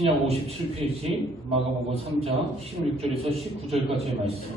신약 57페이지 마가복음 3장 16절에서 19절까지의 말씀.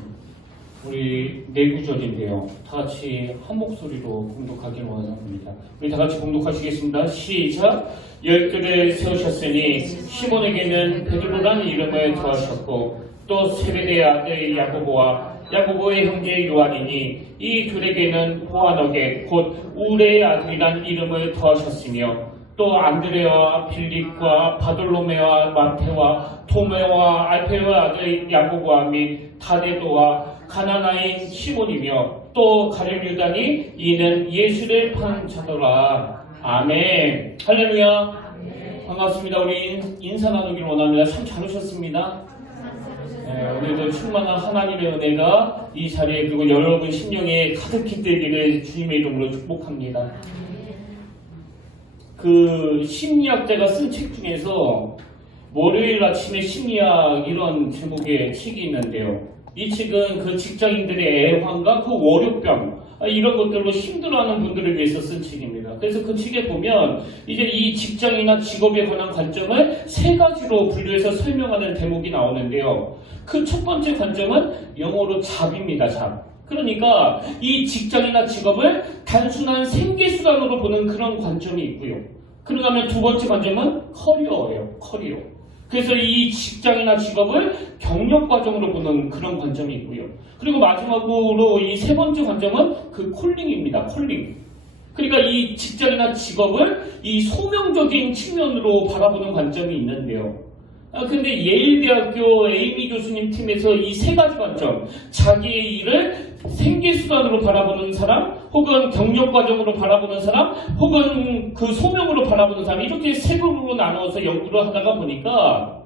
우리 네 구절인데요. 다 같이 한 목소리로 공독하기를 원합니다. 우리 다 같이 공독하시겠습니다. 시작. 열둘을 세우셨으니 시몬에게는 베드로라는 이름을 더하셨고 또 세베대의 아들 야고보와 야고보의 형제 요한이니 이 둘에게는 보아너게 곧 우레의 아들이란 이름을 더하셨으며 또 안드레와 빌립과 바돌로메와 마테와 도메와 알페의 아들 야고보와 및 다데도와 가나나인 시몬이며 또 가룟 유다니 이는 예수를 판 자더라. 아멘. 할렐루야. 반갑습니다. 우리 인사 나누기를 원합니다. 참 잘 오셨습니다. 오늘도 충만한 하나님의 은혜가 이 자리에 그리고 여러분 심령에 가득히 되기를 주님의 이름으로 축복합니다. 그 심리학자가 쓴 책 중에서 월요일 아침에 심리학 이런 제목의 책이 있는데요. 이 책은 그 직장인들의 애환과 그 월요병 이런 것들로 힘들어하는 분들을 위해서 쓴 책입니다. 그래서 그 책에 보면 이제 이 직장이나 직업에 관한 관점을 세 가지로 분류해서 설명하는 대목이 나오는데요. 그 첫 번째 관점은 영어로 잡입니다. 잡. 그러니까 이 직장이나 직업을 단순한 생계수단으로 보는 그런 관점이 있고요. 그러고 나면 두 번째 관점은 커리어예요. 커리어. 그래서 이 직장이나 직업을 경력과정으로 보는 그런 관점이 있고요. 그리고 마지막으로 이 세 번째 관점은 그 콜링입니다. 콜링. 그러니까 이 직장이나 직업을 이 소명적인 측면으로 바라보는 관점이 있는데요. 근데 예일대학교 에이미 교수님 팀에서 이 세 가지 관점, 자기의 일을 생계수단으로 바라보는 사람, 혹은 경력과정으로 바라보는 사람, 혹은 그 소명으로 바라보는 사람, 이렇게 세 그룹으로 나누어서 연구를 하다가 보니까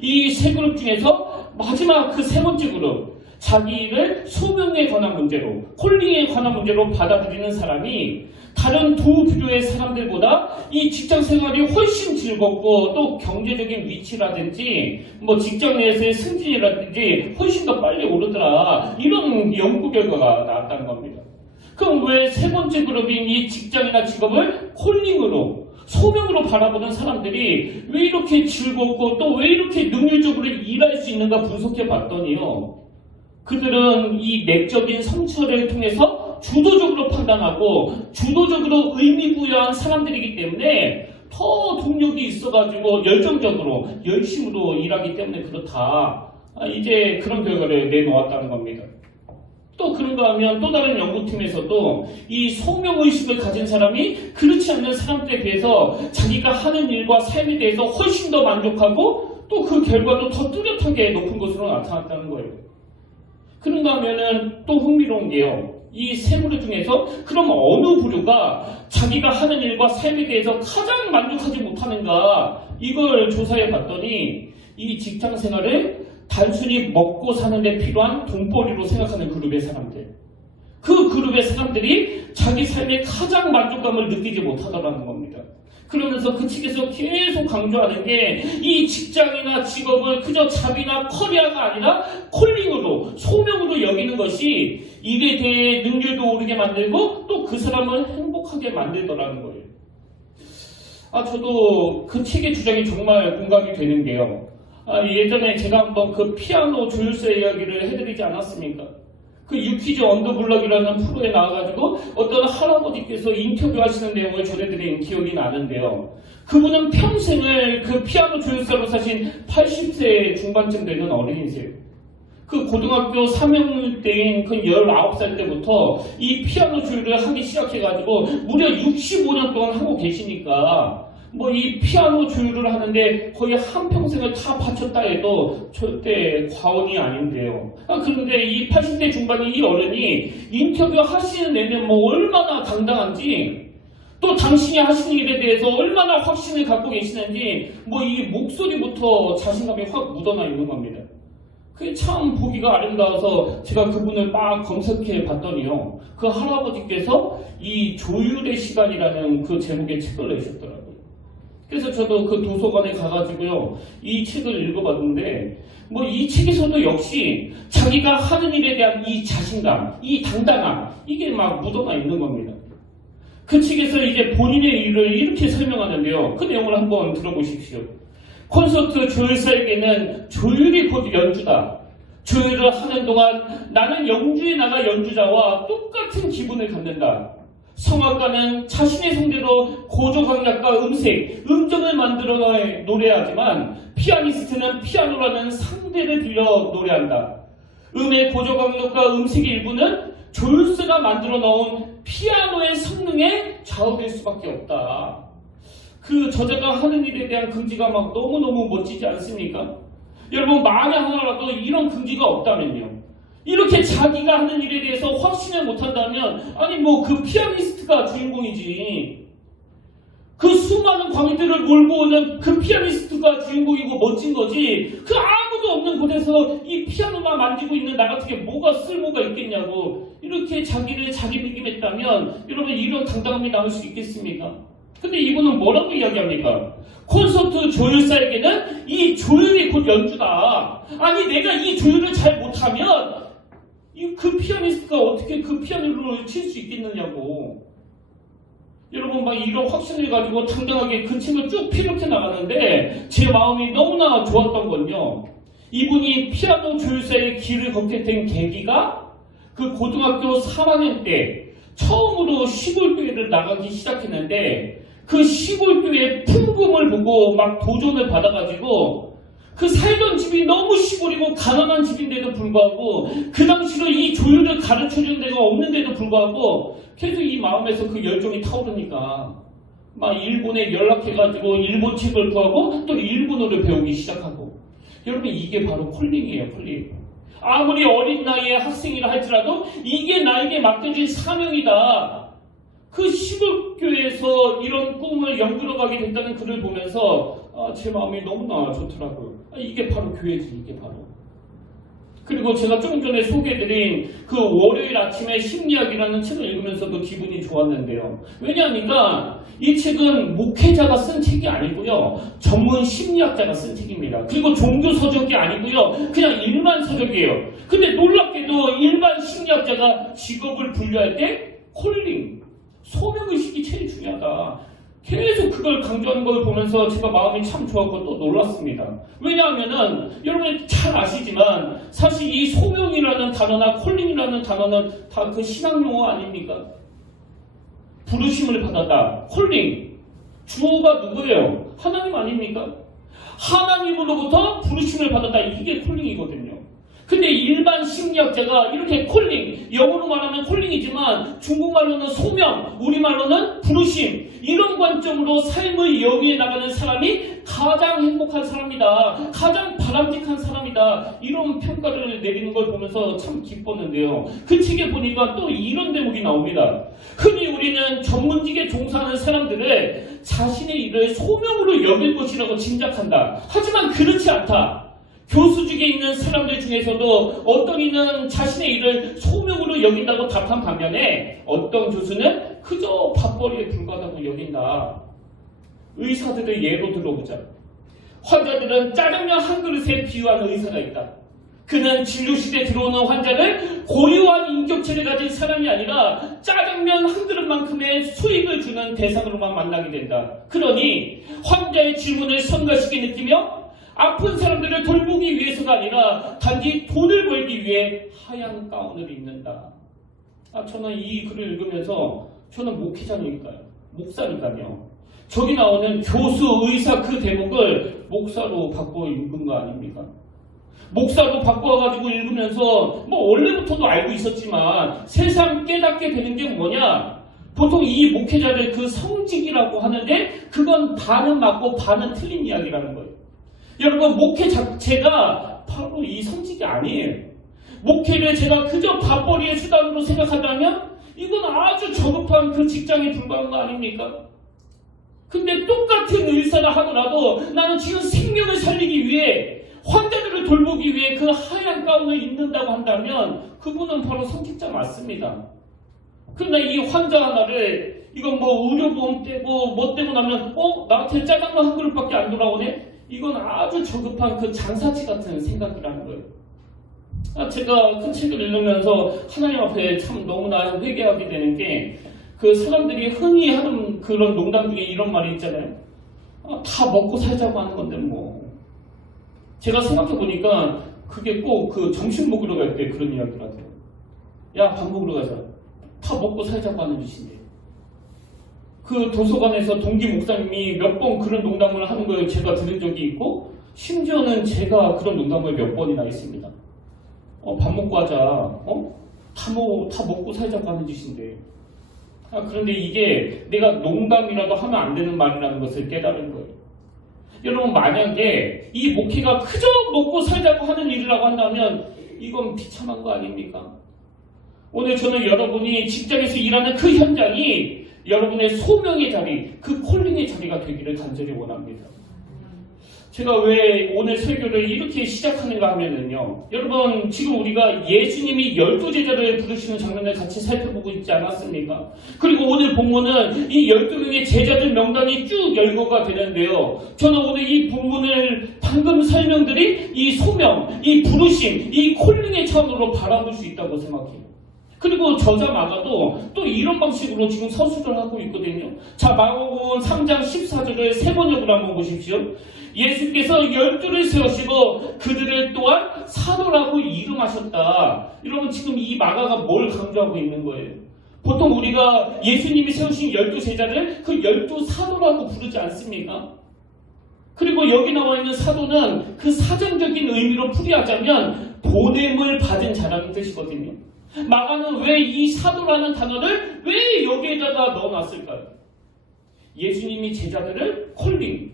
이 세 그룹 중에서 마지막 그 세 번째 그룹, 자기 일을 소명에 관한 문제로, 콜링에 관한 문제로 받아들이는 사람이 다른 두 부류의 사람들보다 이 직장 생활이 훨씬 즐겁고 또 경제적인 위치라든지 뭐 직장 내에서의 승진이라든지 훨씬 더 빨리 오르더라. 이런 연구 결과가 나왔다는 겁니다. 그럼 왜 세 번째 그룹인 이 직장이나 직업을 콜링으로 소명으로 바라보는 사람들이 왜 이렇게 즐겁고 또 왜 이렇게 능률적으로 일할 수 있는가 분석해 봤더니요. 그들은 이 내적인 성찰을 통해서 주도적으로 판단하고 주도적으로 의미부여한 사람들이기 때문에 더 동력이 있어가지고 열정적으로 열심으로 일하기 때문에 그렇다. 이제 그런 결과를 내놓았다는 겁니다. 또 그런가 하면 또 다른 연구팀에서도 이 소명의식을 가진 사람이 그렇지 않는 사람들에 비해서 자기가 하는 일과 삶에 대해서 훨씬 더 만족하고 또 그 결과도 더 뚜렷하게 높은 것으로 나타났다는 거예요. 그런가 하면은 또 흥미로운 게요. 이 세 부류 중에서 그럼 어느 부류가 자기가 하는 일과 삶에 대해서 가장 만족하지 못하는가 이걸 조사해 봤더니 이 직장 생활을 단순히 먹고 사는 데 필요한 돈벌이로 생각하는 그룹의 사람들, 그 그룹의 사람들이 자기 삶에 가장 만족감을 느끼지 못하더라는 겁니다. 그러면서 그 책에서 계속 강조하는 게 이 직장이나 직업을 그저 잡이나 커리어가 아니라 콜링으로 소명으로 여기는 것이 일에 대해 능률도 오르게 만들고 또 그 사람을 행복하게 만들더라는 거예요. 저도 그 책의 주장이 정말 공감이 되는 게요. 예전에 제가 한번 그 피아노 조율사 이야기를 해드리지 않았습니까? 그 유퀴즈 언더블럭이라는 프로에 나와가지고 어떤 할아버지께서 인터뷰하시는 내용을 전해드린 기억이 나는데요. 그분은 평생을 그 피아노 조율사로 사신 80세 중반쯤 되는 어린이세요. 그 고등학교 3학년 때인 그 19살 때부터 이 피아노 조율을 하기 시작해가지고 무려 65년 동안 하고 계시니까 뭐 이 피아노 조율을 하는데 거의 한평생을 다 바쳤다 해도 절대 과언이 아닌데요. 그런데 이 80대 중반의 이 어른이 인터뷰 하시는 내내 뭐 얼마나 당당한지 또 당신이 하시는 일에 대해서 얼마나 확신을 갖고 계시는지 뭐 이 목소리부터 자신감이 확 묻어나 있는 겁니다. 그게 참 보기가 아름다워서 제가 그분을 막 검색해 봤더니요. 그 할아버지께서 이 조율의 시간이라는 그 제목의 책을 내셨더라고요. 그래서 저도 그 도서관에 가가지고요. 이 책을 읽어봤는데 뭐 이 책에서도 역시 자기가 하는 일에 대한 이 자신감, 이 당당함 이게 막 묻어나 있는 겁니다. 그 책에서 이제 본인의 일을 이렇게 설명하는데요. 그 내용을 한번 들어보십시오. 콘서트 조율사에게는 조율이 곧 연주다. 조율을 하는 동안 나는 연주에 나가 연주자와 똑같은 기분을 갖는다. 성악가는 자신의 성대로 고조강약과 음색, 음정을 만들어 노래하지만 피아니스트는 피아노라는 상대를 빌려 노래한다. 음의 고조강력과 음색의 일부는 조율사가 만들어 놓은 피아노의 성능에 좌우될 수밖에 없다. 그 저자가 하는 일에 대한 긍지가 막 너무너무 멋지지 않습니까? 여러분, 만에 하나라도 이런 긍지가 없다면요, 이렇게 자기가 하는 일에 대해서 확신을 못한다면, 아니 뭐 그 피아니스트가 주인공이지, 그 수많은 관객들을 몰고 오는 그 피아니스트가 주인공이고 멋진 거지, 그 아무도 없는 곳에서 이 피아노만 만지고 있는 나 같은 게 뭐가 쓸모가 있겠냐고, 이렇게 자기를 자기 비김했다면 여러분, 이런 당당함이 나올 수 있겠습니까? 근데 이분은 뭐라고 이야기합니까? 콘서트 조율사에게는 이 조율이 곧 연주다. 아니 내가 이 조율을 잘 못하면 그 피아니스트가 어떻게 그 피아노를 칠 수 있겠느냐고. 여러분, 막 이런 확신을 가지고 당당하게 그 책을 쭉 피력해 나가는데 제 마음이 너무나 좋았던 건요, 이분이 피아노 조율사의 길을 걷게 된 계기가 그 고등학교 3학년 때 처음으로 시골교회를 나가기 시작했는데, 그 시골교회의 풍금을 보고 막 도전을 받아가지고, 그 살던 집이 너무 시골이고 가난한 집인데도 불구하고, 그 당시로 이 조율을 가르쳐주는 데가 없는데도 불구하고 계속 이 마음에서 그 열정이 타오르니까 막 일본에 연락해가지고 일본 책을 구하고 또 일본어를 배우기 시작하고. 여러분, 이게 바로 콜링이에요, 콜링. 아무리 어린 나이에 학생이라 할지라도 이게 나에게 맡겨진 사명이다. 그 시골교회에서 이런 꿈을 연구러가게 됐다는 글을 보면서 제 마음이 너무나 좋더라고요. 이게 바로 교회지, 이게 바로. 그리고 제가 조금 전에 소개해드린 그 월요일 아침에 심리학이라는 책을 읽으면서도 기분이 좋았는데요. 왜냐하면 이 책은 목회자가 쓴 책이 아니고요, 전문 심리학자가 쓴 책입니다. 그리고 종교 서적이 아니고요, 그냥 일반 서적이에요. 근데 놀랍게도 일반 심리학자가 직업을 분류할 때 콜링, 소명의식이 제일 중요하다, 계속 그걸 강조하는 걸 보면서 제가 마음이 참 좋았고 또 놀랐습니다. 왜냐하면은 여러분이 잘 아시지만 사실 이 소명이라는 단어나 콜링이라는 단어는 다 그 신앙 용어 아닙니까? 부르심을 받았다, 콜링. 주어가 누구예요? 하나님 아닙니까? 하나님으로부터 부르심을 받았다, 이게 콜링이거든요. 근데 일반 심리학자가 이렇게 콜링, 영어로 말하면 콜링이지만 중국말로는 소명, 우리말로는 부르심, 이런 관점으로 삶을 여기에 나가는 사람이 가장 행복한 사람이다, 가장 바람직한 사람이다, 이런 평가를 내리는 걸 보면서 참 기뻤는데요. 그 책에 보니까 또 이런 대목이 나옵니다. 흔히 우리는 전문직에 종사하는 사람들을 자신의 일을 소명으로 여길 것이라고 짐작한다. 하지만 그렇지 않다. 교수직에 있는 사람들 중에서도 어떤 이는 자신의 일을 소명으로 여긴다고 답한 반면에 어떤 교수는 그저 밥벌이에 불과하다고 여긴다. 의사들의 예로 들어보자. 환자들은 짜장면 한 그릇에 비유하는 의사가 있다. 그는 진료실에 들어오는 환자를 고유한 인격체를 가진 사람이 아니라 짜장면 한 그릇만큼의 수익을 주는 대상으로만 만나게 된다. 그러니 환자의 질문을 성가시게 느끼며 아픈 사람들을 돌보기 위해서가 아니라 단지 돈을 벌기 위해 하얀 가운을 입는다. 저는 이 글을 읽으면서, 저는 목회자니까요, 목사니까요, 저기 나오는 교수, 의사 그 대목을 목사로 바꿔 읽은 거 아닙니까? 목사로 바꿔가지고 읽으면서 뭐 원래부터도 알고 있었지만 새삼 깨닫게 되는 게 뭐냐? 보통 이 목회자를 그 성직이라고 하는데 그건 반은 맞고 반은 틀린 이야기라는 거예요. 여러분, 목회 자체가 바로 이 성직이 아니에요. 목회를 제가 그저 밥벌이의 수단으로 생각한다면 이건 아주 저급한 그 직장에 불과한 거 아닙니까? 근데 똑같은 의사가 하더라도 나는 지금 생명을 살리기 위해, 환자들을 돌보기 위해 그 하얀 가운을 입는다고 한다면 그분은 바로 성직자 맞습니다. 그러나 이 환자 하나를 이건 뭐 의료보험 떼고 뭐 떼고 나면 나한테 짜장면 한 그릇밖에 안 돌아오네? 이건 아주 저급한 그 장사치 같은 생각이라는 거예요. 제가 그 책을 읽으면서 하나님 앞에 참 너무나 회개하게 되는 게, 그 사람들이 흔히 하는 그런 농담 중에 이런 말이 있잖아요. 다 먹고 살자고 하는 건데 뭐 제가 생각해 보니까 그게 꼭 그 점심 먹으러 갈 때 그런 이야기를 하더라고요. 야, 밥 먹으러 가자. 다 먹고 살자고 하는 짓인데. 그 도서관에서 동기 목사님이 몇 번 그런 농담을 하는 걸 제가 들은 적이 있고, 심지어는 제가 그런 농담을 몇 번이나 했습니다. 밥 먹고 하자. 다 먹고 살자고 하는 짓인데. 그런데 이게 내가 농담이라도 하면 안 되는 말이라는 것을 깨달은 거예요. 여러분, 만약에 이 목회가 그저 먹고 살자고 하는 일이라고 한다면 이건 비참한 거 아닙니까? 오늘 저는 여러분이 직장에서 일하는 그 현장이 여러분의 소명의 자리, 그 콜링의 자리가 되기를 간절히 원합니다. 제가 왜 오늘 설교를 이렇게 시작하는가 하면은요, 여러분, 지금 우리가 예수님이 12제자를 부르시는 장면을 같이 살펴보고 있지 않았습니까? 그리고 오늘 본문은 이 12명의 제자들 명단이 쭉 열거가 되는데요, 저는 오늘 이 본문을 방금 설명드린 이 소명, 이 부르심, 이 콜링의 차원으로 바라볼 수 있다고 생각해요. 그리고 저자 마가도 또 이런 방식으로 지금 서술을 하고 있거든요. 자, 마가복음 3장 14절을 세 번역으로 한번 보십시오. 예수께서 12를 세우시고 그들을 또한 사도라고 이름하셨다. 여러분, 지금 이 마가가 뭘 강조하고 있는 거예요? 보통 우리가 예수님이 세우신 12제자를 그 12사도라고 부르지 않습니까? 그리고 여기 나와 있는 사도는 그 사전적인 의미로 풀이하자면 보냄을 받은 자라는 뜻이거든요. 마가는 왜 이 사도라는 단어를 왜 여기에다가 넣어놨을까요? 예수님이 제자들을 콜링,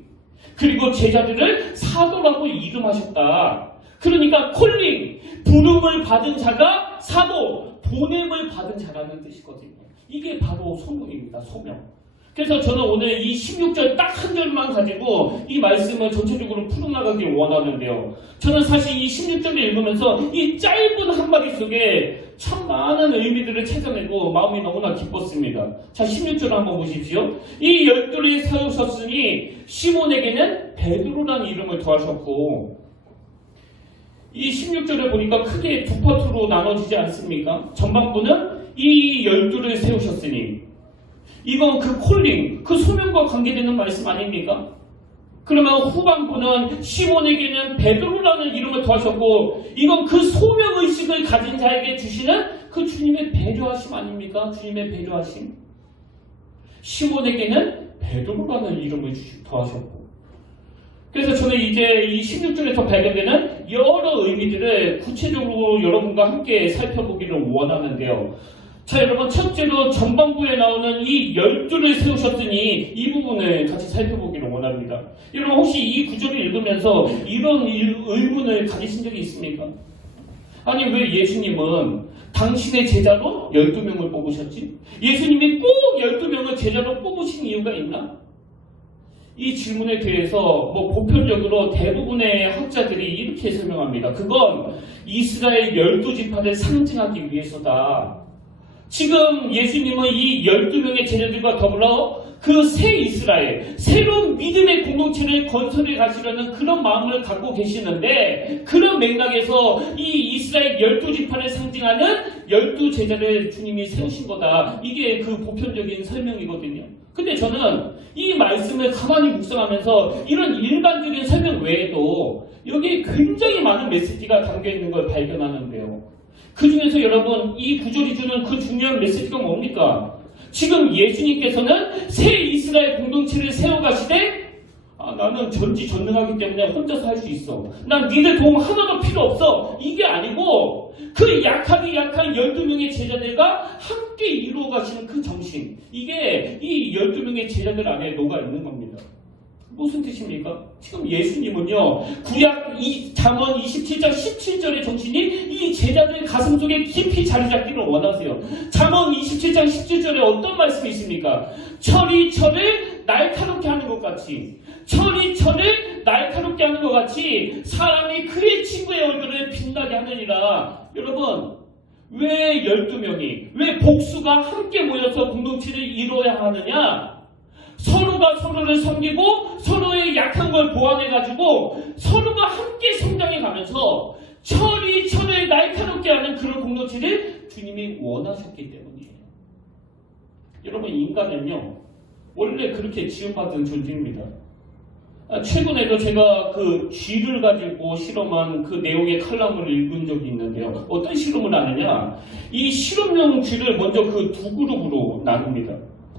그리고 제자들을 사도라고 이름하셨다. 그러니까 콜링, 부름을 받은 자가 사도, 보냄을 받은 자라는 뜻이거든요. 이게 바로 소명입니다. 소명. 그래서 저는 오늘 이 16절 딱 한 절만 가지고 이 말씀을 전체적으로 풀어나가길 원하는데요. 저는 사실 이 16절을 읽으면서 이 짧은 한마디 속에 참 많은 의미들을 찾아내고 마음이 너무나 기뻤습니다. 자, 16절 한번 보십시오. 이 12를 세우셨으니 시몬에게는 베드로라는 이름을 더하셨고, 이 16절에 보니까 크게 두 파트로 나눠지지 않습니까? 전반부는 이 12를 세우셨으니, 이건 그 콜링, 그 소명과 관계되는 말씀 아닙니까? 그러면 후반부는 시몬에게는 베드로라는 이름을 더하셨고, 이건 그 소명의식을 가진 자에게 주시는 그 주님의 배려하심 아닙니까? 주님의 배려하심. 시몬에게는 베드로라는 이름을 더하셨고, 그래서 저는 이제 이 16절에서 발견되는 여러 의미들을 구체적으로 여러분과 함께 살펴보기를 원하는데요. 자, 여러분, 첫째로 전반부에 나오는 이 12를 세우셨으니 이 부분을 같이 살펴보기를 원합니다. 여러분, 혹시 이 구절을 읽으면서 이런 의문을 가지신 적이 있습니까? 아니, 왜 예수님은 당신의 제자로 12명을 뽑으셨지? 예수님이 꼭 12명을 제자로 뽑으신 이유가 있나? 이 질문에 대해서 보편적으로 대부분의 학자들이 이렇게 설명합니다. 그건 이스라엘 12지파를 상징하기 위해서다. 지금 예수님은 이 12명의 제자들과 더불어 그 새 이스라엘, 새로운 믿음의 공동체를 건설해 가시려는 그런 마음을 갖고 계시는데, 그런 맥락에서 이 이스라엘 12지파를 상징하는 12제자를 주님이 세우신 거다. 이게 그 보편적인 설명이거든요. 근데 저는 이 말씀을 가만히 묵상하면서 이런 일반적인 설명 외에도 여기에 굉장히 많은 메시지가 담겨있는 걸 발견하는데요. 그 중에서 여러분, 이 구절이 주는 그 중요한 메시지가 뭡니까? 지금 예수님께서는 새 이스라엘 공동체를 세워가시되, 나는 전지전능하기 때문에 혼자서 할 수 있어. 난 니들 도움 하나도 필요 없어. 이게 아니고 그 약하게 약한 12명의 제자들과 함께 이루어가시는 그 정신, 이게 이 12명의 제자들 안에 녹아있는 겁니다. 무슨 뜻입니까? 지금 예수님은요, 구약 잠언 27장 17절의 정신이 이 제자들 가슴 속에 깊이 자리 잡기를 원하세요. 잠언 27장 17절에 어떤 말씀이 있습니까? 철이 철을 날카롭게 하는 것 같이, 철이 철을 날카롭게 하는 것 같이 사람이 그의 친구의 얼굴을 빛나게 하느니라. 여러분, 왜 12명이, 왜 복수가 함께 모여서 공동체를 이루어야 하느냐? 서로가 서로를 섬기고 서로의 약한 걸 보완해가지고 서로가 함께 성장해가면서 철이 철을 날카롭게 하는 그런 공동체를 주님이 원하셨기 때문이에요. 여러분, 인간은요 원래 그렇게 지음받은 존재입니다. 최근에도 제가 그 쥐를 가지고 실험한 그 내용의 칼럼을 읽은 적이 있는데요. 어떤 실험을 하느냐? 이 실험용 쥐를 먼저 그 두 그룹으로 나눕니다.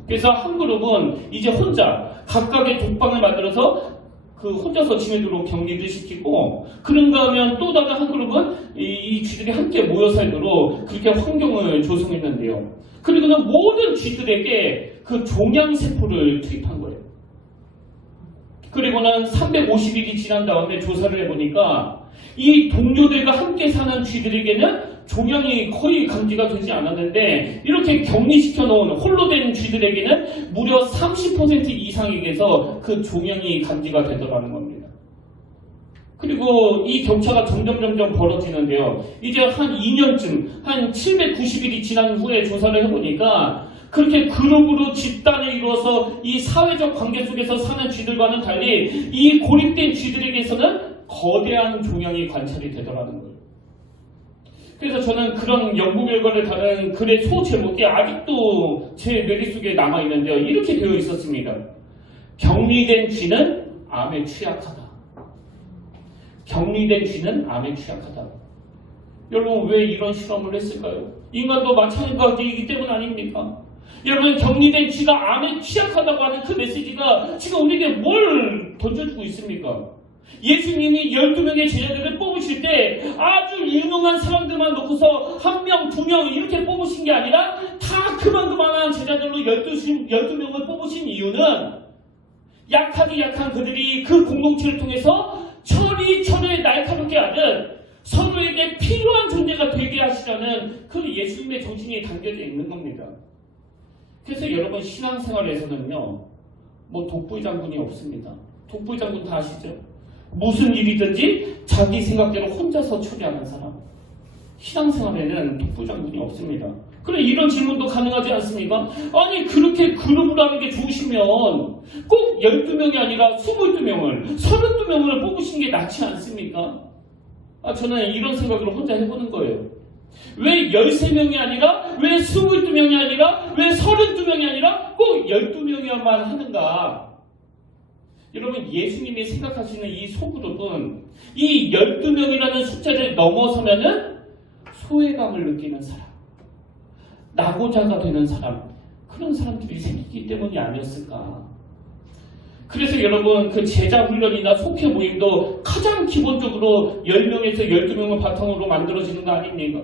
그래서 한 그룹은 이제 혼자 각각의 독방을 만들어서 그 혼자서 지내도록 격리를 시키고, 그런가 하면 또 다른 한 그룹은 이 쥐들이 함께 모여 살도록 그렇게 환경을 조성했는데요. 그리고는 모든 쥐들에게 그 종양세포를 투입한 거예요. 그리고는 350일이 지난 다음에 조사를 해보니까 이 동료들과 함께 사는 쥐들에게는 종양이 거의 감지가 되지 않았는데, 이렇게 격리시켜 놓은 홀로 된 쥐들에게는 무려 30% 이상에게서 그 종양이 감지가 되더라는 겁니다. 그리고 이 격차가 점점 벌어지는데요. 이제 한 2년쯤, 한 790일이 지난 후에 조사를 해보니까 그렇게 그룹으로 집단을 이루어서 이 사회적 관계 속에서 사는 쥐들과는 달리 이 고립된 쥐들에게서는 거대한 종양이 관찰이 되더라는 거예요. 그래서 저는 그런 연구 결과를 다룬 글의 소제목이 아직도 제 머릿속에 남아있는데요. 이렇게 되어 있었습니다. 격리된 쥐는 암에 취약하다. 격리된 쥐는 암에 취약하다. 여러분, 왜 이런 실험을 했을까요? 인간도 마찬가지이기 때문 아닙니까? 여러분, 격리된 쥐가 암에 취약하다고 하는 그 메시지가 지금 우리에게 뭘 던져주고 있습니까? 예수님이 12명의 제자들을 뽑으실 때 아주 유능한 사람들만 놓고서 1명, 2명 이렇게 뽑으신 게 아니라 다 그만한 제자들로 12명을 뽑으신 이유는 약하디 약한 그들이 그 공동체를 통해서 철을 날카롭게 하는 서로에게 필요한 존재가 되게 하시라는 그 예수님의 정신이 담겨져 있는 겁니다. 그래서 여러분, 신앙생활에서는요, 뭐 독보이 장군이 없습니다. 독보이 장군 다 아시죠? 무슨 일이든지 자기 생각대로 혼자서 처리하는 사람. 신앙생활에는 독보이 장군이 없습니다. 그래, 이런 질문도 가능하지 않습니까? 아니, 그렇게 그룹으로 하는 게 좋으시면 꼭 12명이 아니라 22명을, 32명을 뽑으시는 게 낫지 않습니까? 저는 이런 생각으로 혼자 해보는 거예요. 왜 13명이 아니라, 왜 22명이 아니라, 왜 32명이 아니라 꼭 12명이야만 하는가? 여러분, 예수님이 생각하시는 이 소그룹은 이 12명이라는 숫자를 넘어서면은 소외감을 느끼는 사람, 낙오자가 되는 사람, 그런 사람들이 생기기 때문이 아니었을까? 그래서 여러분, 그 제자 훈련이나 속회 모임도 가장 기본적으로 10명에서 12명을 바탕으로 만들어지는 거 아닙니까?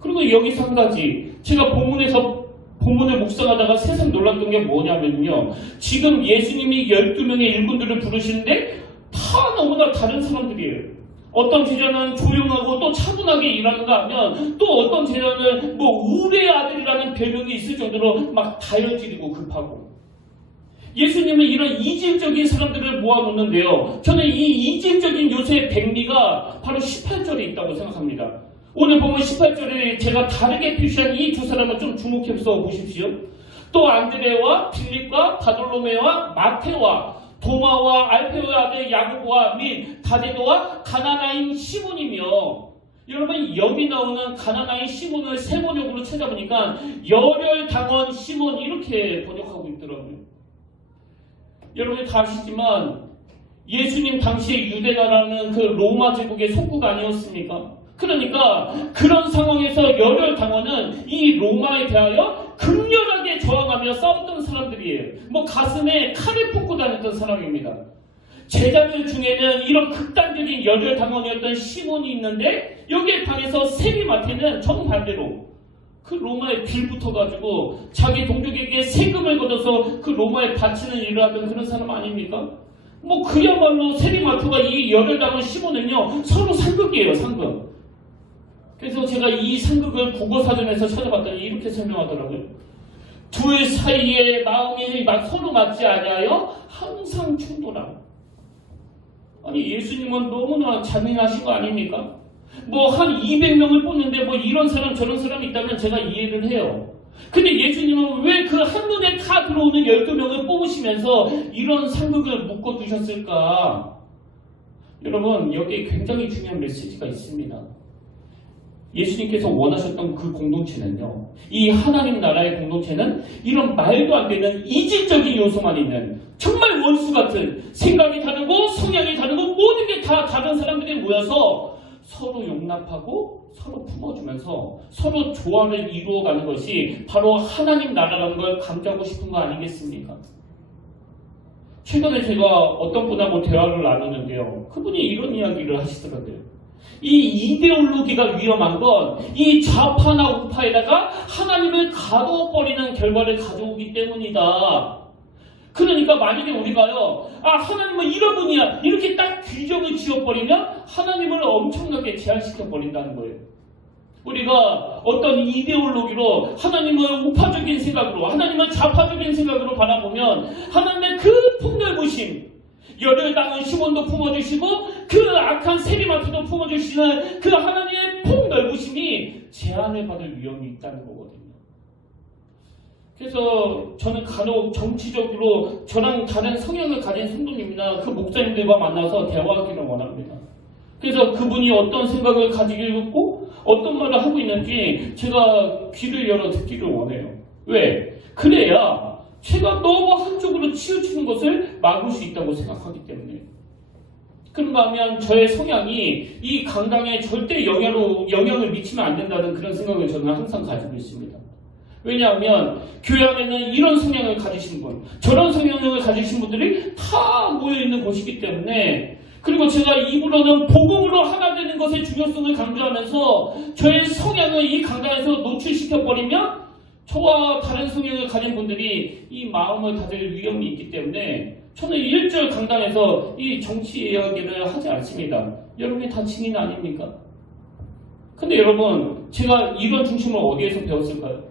그리고 여기서 한 가지, 제가 본문을 묵상하다가 세상 놀랐던 게 뭐냐면요, 지금 예수님이 12명의 일꾼들을 부르시는데 다 너무나 다른 사람들이에요. 어떤 제자는 조용하고 또 차분하게 일하는가 하면, 또 어떤 제자는 뭐 우레의 아들이라는 별명이 있을 정도로 막 다혈질이고 급하고. 예수님은 이런 이질적인 사람들을 모아놓는데요, 저는 이 이질적인 요소의 백미가 바로 18절에 있다고 생각합니다. 오늘 보면 18절에 제가 다르게 표시한 이 두 사람을 좀 주목해서 보십시오. 또 안드레와 빌립과 바돌로메와 마테와 도마와 알페오의 아들 야고보와 및 다데도와 가나나인 시몬이며, 여러분, 여기 나오는 가나나인 시몬을 세 번역으로 찾아보니까 열혈당원 시몬 이렇게 번역하고 있더라고요. 여러분 다 아시지만 예수님 당시에 유대나라는 그 로마 제국의 속구가 아니었습니까? 그러니까 그런 상황에서 열혈당원은 이 로마에 대하여 극렬하게 저항하며 싸웠던 사람들이에요. 뭐 가슴에 칼을 꽂고 다녔던 사람입니다. 제자들 중에는 이런 극단적인 열혈당원이었던 시몬이 있는데, 여기에 반해서 세리마태는 정반대로 그 로마에 빌붙어가지고 자기 동족에게 세금을 걷어서 그 로마에 바치는 일을 하던 그런 사람 아닙니까? 뭐 그야말로 세리마태가 이 열혈당원 시몬은요, 서로 상극이에요, 상극. 그래서 제가 이 상극을 국어사전에서 찾아봤더니 이렇게 설명하더라고요. 둘 사이에 마음이 서로 맞지 아니하여 항상 충돌함. 아니, 예수님은 너무나 잔인하신 거 아닙니까? 뭐 한 200명을 뽑는데 뭐 이런 사람 저런 사람이 있다면 제가 이해를 해요. 근데 예수님은 왜 그 한눈에 다 들어오는 12명을 뽑으시면서 이런 상극을 묶어두셨을까? 여러분, 여기에 굉장히 중요한 메시지가 있습니다. 예수님께서 원하셨던 그 공동체는요, 이 하나님 나라의 공동체는 이런 말도 안 되는 이질적인 요소만 있는, 정말 원수 같은 생각이 다르고 성향이 다르고 모든 게 다 다른 사람들이 모여서 서로 용납하고 서로 품어주면서 서로 조화를 이루어가는 것이 바로 하나님 나라라는 걸 강조하고 싶은 거 아니겠습니까? 최근에 제가 어떤 분하고 대화를 나누는데요. 그분이 이런 이야기를 하시더라고요. 이 이데올로기가 위험한 건 이 좌파나 우파에다가 하나님을 가둬버리는 결과를 가져오기 때문이다. 그러니까 만약에 우리가요, 하나님은 이런 분이야 이렇게 딱 규정을 지어버리면 하나님을 엄청나게 제한시켜버린다는 거예요. 우리가 어떤 이데올로기로 하나님을 우파적인 생각으로 하나님을 좌파적인 생각으로 바라보면 하나님의 그 폭넓으심, 열을 닿은 시몬도 품어주시고 그 악한 세리마트도 품어주시는 그 하나님의 폭넓으심이 제한을 받을 위험이 있다는 거거든요. 그래서 저는 간혹 정치적으로 저랑 다른 성향을 가진 성도님이나 그 목사님들과 만나서 대화하기를 원합니다. 그래서 그분이 어떤 생각을 가지고 있고 어떤 말을 하고 있는지 제가 귀를 열어 듣기를 원해요. 왜? 그래야 제가 너무 한쪽으로 치우치는 것을 막을 수 있다고 생각하기 때문에. 그런가 하면 저의 성향이 이 강당에 절대 영향을 미치면 안 된다는 그런 생각을 저는 항상 가지고 있습니다. 왜냐하면 교회 안에는 이런 성향을 가지신 분, 저런 성향을 가지신 분들이 다 모여있는 곳이기 때문에, 그리고 제가 입으로는 복음으로 하나 되는 것의 중요성을 강조하면서 저의 성향을 이 강단에서 노출시켜버리면 저와 다른 성향을 가진 분들이 이 마음을 닫을 위험이 있기 때문에 저는 1절 강단에서 이 정치 이야기를 하지 않습니다. 여러분이 다 증인 아닙니까? 근데 여러분, 제가 이런 중심을 어디에서 배웠을까요?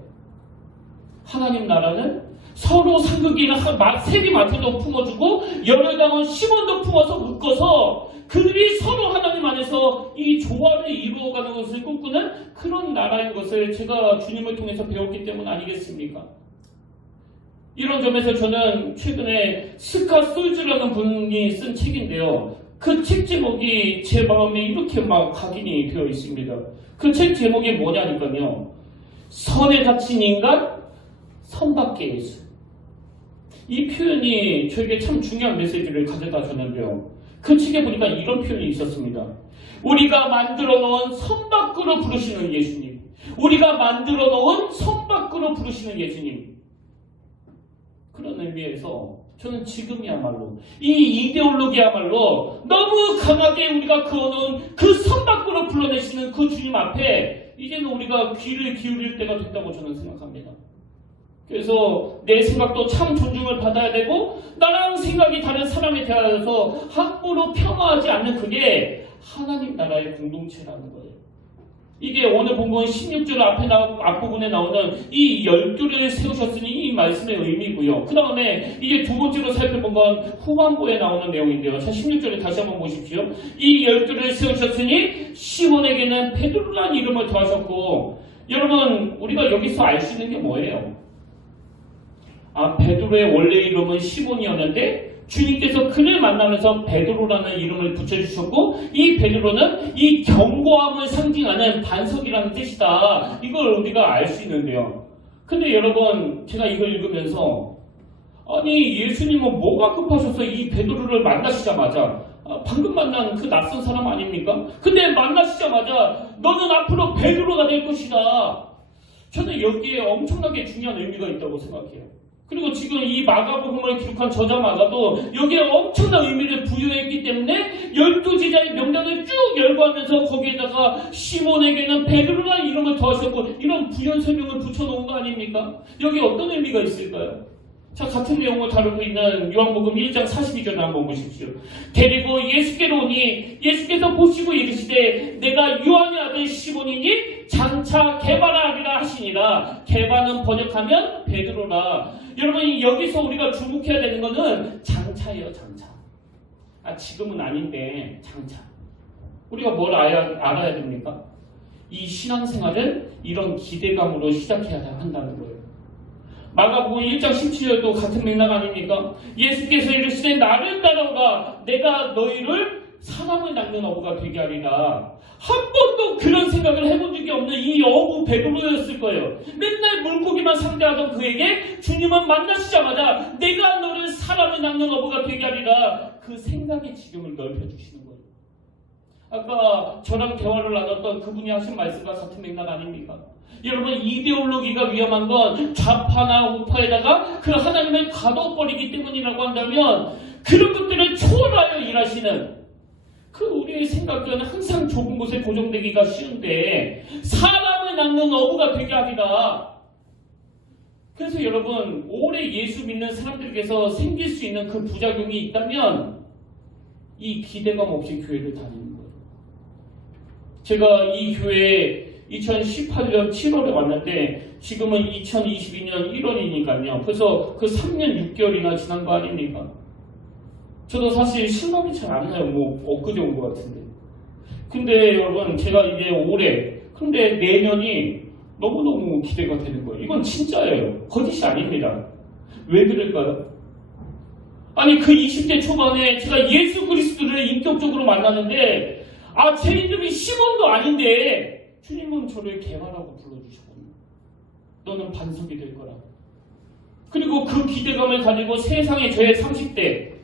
하나님 나라는 서로 상극이나 세리마트도 품어주고 열을 당한 시몬도 품어서 묶어서 그들이 서로 하나님 안에서 이 조화를 이루어가는 것을 꿈꾸는 그런 나라인 것을 제가 주님을 통해서 배웠기 때문 아니겠습니까? 이런 점에서 저는 최근에 스카 솔즈라는 분이 쓴 책인데요. 그 책 제목이 제 마음에 이렇게 막 각인이 되어 있습니다. 그 책 제목이 뭐냐니까요. 선에 갇힌 인간, 선 밖의 예수. 이 표현이 저에게 참 중요한 메시지를 가져다 줬는데요. 그 책에 보니까 이런 표현이 있었습니다. 우리가 만들어 놓은 선 밖으로 부르시는 예수님. 우리가 만들어 놓은 선 밖으로 부르시는 예수님. 그런 의미에서 저는 지금이야말로 이 이데올로기야말로 너무 강하게 우리가 그어놓은 그 선 밖으로 불러내시는 그 주님 앞에 이제는 우리가 귀를 기울일 때가 됐다고 저는 생각합니다. 그래서 내 생각도 참 존중을 받아야 되고 나랑 생각이 다른 사람에 대하여서 함부로 폄하하지 않는 그게 하나님 나라의 공동체라는 거예요. 이게 오늘 본문 16절 앞부분에 나오는 이 12를 세우셨으니 이 말씀의 의미고요. 그 다음에 이게 두 번째로 살펴본 건 후반부에 나오는 내용인데요. 자, 16절을 다시 한번 보십시오. 이 12를 세우셨으니 시몬에게는 베드로라는 이름을 더하셨고, 여러분 우리가 여기서 알 수 있는 게 뭐예요? 베드로의 원래 이름은 시몬이었는데 주님께서 그를 만나면서 베드로라는 이름을 붙여주셨고, 이 베드로는 이 견고함을 상징하는 반석이라는 뜻이다. 이걸 우리가 알 수 있는데요. 근데 여러분, 제가 이걸 읽으면서 아니 예수님은 뭐가 급하셔서 이 베드로를 만나시자마자 방금 만난 그 낯선 사람 아닙니까? 근데 만나시자마자 너는 앞으로 베드로가 될 것이다. 저는 여기에 엄청나게 중요한 의미가 있다고 생각해요. 그리고 지금 이 마가복음을 기록한 저자 마가도 여기에 엄청난 의미를 부여했기 때문에 12제자의 명단을 쭉 열거하면서 거기에다가 시몬에게는 베드로라는 이름을 더하셨고 이런 부연 설명을 붙여놓은 거 아닙니까? 여기 어떤 의미가 있을까요? 자, 같은 내용을 다루고 있는 요한복음 1장 42절을 한번 보십시오. 데리고 예수께로 오니 예수께서 보시고 이르시되 내가 요한의 아들 시몬이니 장차 게바라 하리라 하시니라. 게바는 번역하면 베드로라. 여러분 여기서 우리가 주목해야 되는 것은 장차예요. 장차. 지금은 아닌데 장차. 우리가 뭘 알아야 됩니까? 이 신앙생활은 이런 기대감으로 시작해야 한다는 거예요. 마가복음 1장 17절도 같은 맥락 아닙니까? 예수께서 이르시되 나를 따라오라. 내가 너희를 사람을 낚는 어부가 되게 하리라. 한 번도 그런 생각을 해본 적이 없는 이 어부 베드로였을 거예요. 맨날 물고기만 상대하던 그에게 주님은 만나시자마자 내가 너를 사람을 낚는 어부가 되게 하리라, 그 생각의 지경을 넓혀주시는 거예요. 아까 저랑 대화를 나눴던 그분이 하신 말씀과 같은 맥락 아닙니까? 여러분, 이데올로기가 위험한 건 좌파나 우파에다가 그 하나님을 가둬버리기 때문이라고 한다면, 그런 것들을 초월하여 일하시는 그 우리의 생각은 항상 좁은 곳에 고정되기가 쉬운데 사람을 낚는 어부가 되게 하리라. 그래서 여러분, 오래 예수 믿는 사람들에게서 생길 수 있는 그 부작용이 있다면 이 기대감 없이 교회를 다니는 거예요. 제가 이 교회에 2018년 7월에 왔는데 지금은 2022년 1월이니까요. 그래서 그 3년 6개월이나 지난 거 아닙니까? 저도 사실 실감이 잘 안 나요. 뭐 엊그제 온 것 같은데. 근데 여러분, 제가 이제 올해, 근데 내년이 너무너무 기대가 되는 거예요. 이건 진짜예요. 거짓이 아닙니다. 왜 그럴까요? 아니, 그 20대 초반에 제가 예수 그리스도를 인격적으로 만나는데, 제 이름이 시몬도 아닌데 주님은 저를 개발하고 불러주셨거든요. 너는 반석이 될 거라. 그리고 그 기대감을 가지고 세상의 저의 30대,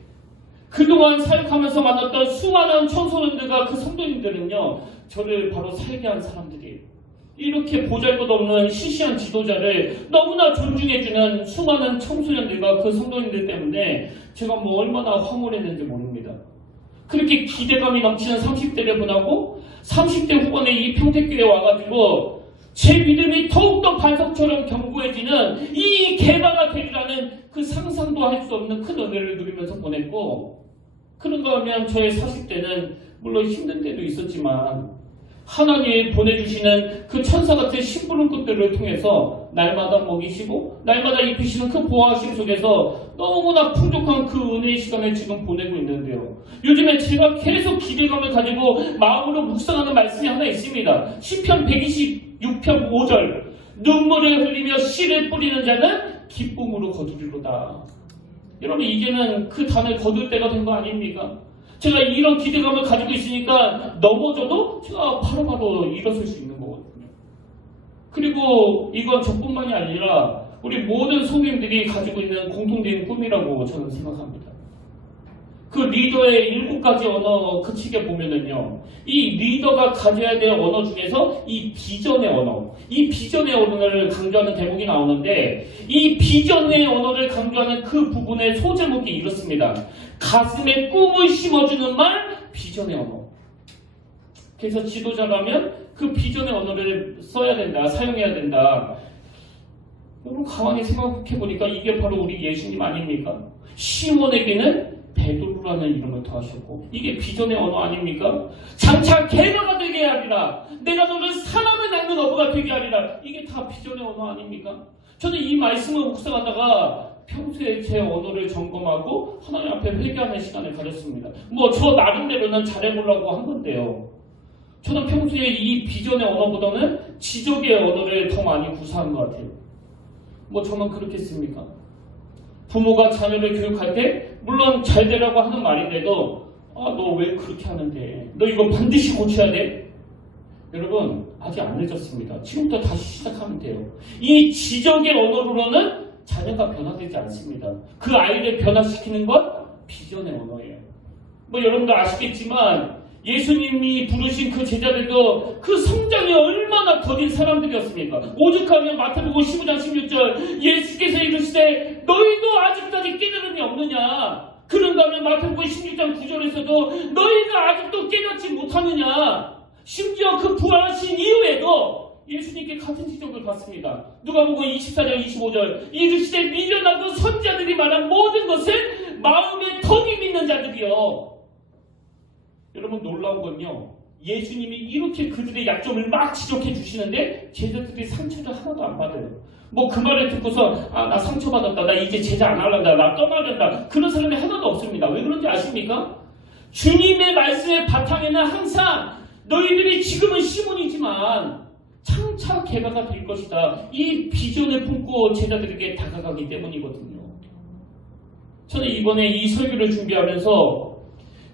그동안 사역하면서 만났던 수많은 청소년들과 그 성도님들은요, 저를 바로 살게 한 사람들이에요. 이렇게 보잘것없는 시시한 지도자를 너무나 존중해주는 수많은 청소년들과 그 성도님들 때문에 제가 뭐 얼마나 황홀했는지 모릅니다. 그렇게 기대감이 넘치는 30대를 보내고 30대 후반에 이 평택교회에 와가지고 제 믿음이 더욱더 반석처럼 견고해지는 이 개바가 되리라는 그 상상도 할 수 없는 큰 은혜를 누리면서 보냈고, 그런가 하면 저의 40대는 물론 힘든 때도 있었지만 하나님이 보내주시는 그 천사같은 심부름 것들을 통해서 날마다 먹이시고 날마다 입히시는 그 보호하심 속에서 너무나 풍족한 그 은혜의 시간을 지금 보내고 있는데요. 요즘에 제가 계속 기대감을 가지고 마음으로 묵상하는 말씀이 하나 있습니다. 시편 126편 5절, 눈물을 흘리며 씨를 뿌리는 자는 기쁨으로 거두리로다. 여러분, 이제는 그 단을 거둘 때가 된 거 아닙니까? 제가 이런 기대감을 가지고 있으니까 넘어져도 제가 바로바로 일어설 수 있는 거거든요. 그리고 이건 저뿐만이 아니라 우리 모든 성도님들이 가지고 있는 공통된 꿈이라고 저는 생각합니다. 그 리더의 7가지 언어 그 책에 보면은요, 이 리더가 가져야 될 언어 중에서 이 비전의 언어, 이 비전의 언어를 강조하는 대목이 나오는데, 이 비전의 언어를 강조하는 그 부분의 소제목이 이렇습니다. 가슴에 꿈을 심어주는 말, 비전의 언어. 그래서 지도자라면 그 비전의 언어를 써야 된다, 사용해야 된다. 여러분, 가만히 생각해보니까 이게 바로 우리 예수님 아닙니까? 시몬에게는 베드로라는 이름을 더하셨고, 이게 비전의 언어 아닙니까? 장차 개바가 되게 하리라, 내가 너를 사람을 낚는 어부가 되게 하리라, 이게 다 비전의 언어 아닙니까? 저는 이 말씀을 묵상하다가 평소에 제 언어를 점검하고 하나님 앞에 회개하는 시간을 가졌습니다. 뭐 저 나름대로는 잘해보려고 한 건데요, 저는 평소에 이 비전의 언어보다는 지적의 언어를 더 많이 구사한 것 같아요. 뭐 저는 그렇겠습니까? 부모가 자녀를 교육할 때 물론 잘 되라고 하는 말인데도 너 왜 그렇게 하는데, 너 이거 반드시 고쳐야 돼. 여러분, 아직 안 늦었습니다. 지금부터 다시 시작하면 돼요. 이 지적의 언어로는 자녀가 변화되지 않습니다. 그 아이를 변화시키는 건 비전의 언어예요. 뭐 여러분도 아시겠지만 예수님이 부르신 그 제자들도 그 성장이 얼마나 더딘 사람들이었습니까? 오죽하면 마태복음 15장 16절 예수께서 이르시되 너희도 아직까지 깨달음이 없느냐? 그런가 하면 마태복음 16장 9절에서도 너희가 아직도 깨닫지 못하느냐? 심지어 그 부활하신 이후에도 예수님께 같은 지적을 받습니다. 누가복음 24장 25절 이르시되 미련하고 선자들이 말한 모든 것을 마음에 더디 믿는 자들이요. 여러분, 놀라운 건요, 예수님이 이렇게 그들의 약점을 막 지적해 주시는데 제자들이 상처를 하나도 안 받아요. 뭐 그 말을 듣고서 나 상처받았다, 나 이제 제자 안 할란다, 나 떠나간다, 그런 사람이 하나도 없습니다. 왜 그런지 아십니까? 주님의 말씀의 바탕에는 항상 너희들이 지금은 시몬이지만 창차 개바가 될 것이다, 이 비전을 품고 제자들에게 다가가기 때문이거든요. 저는 이번에 이 설교를 준비하면서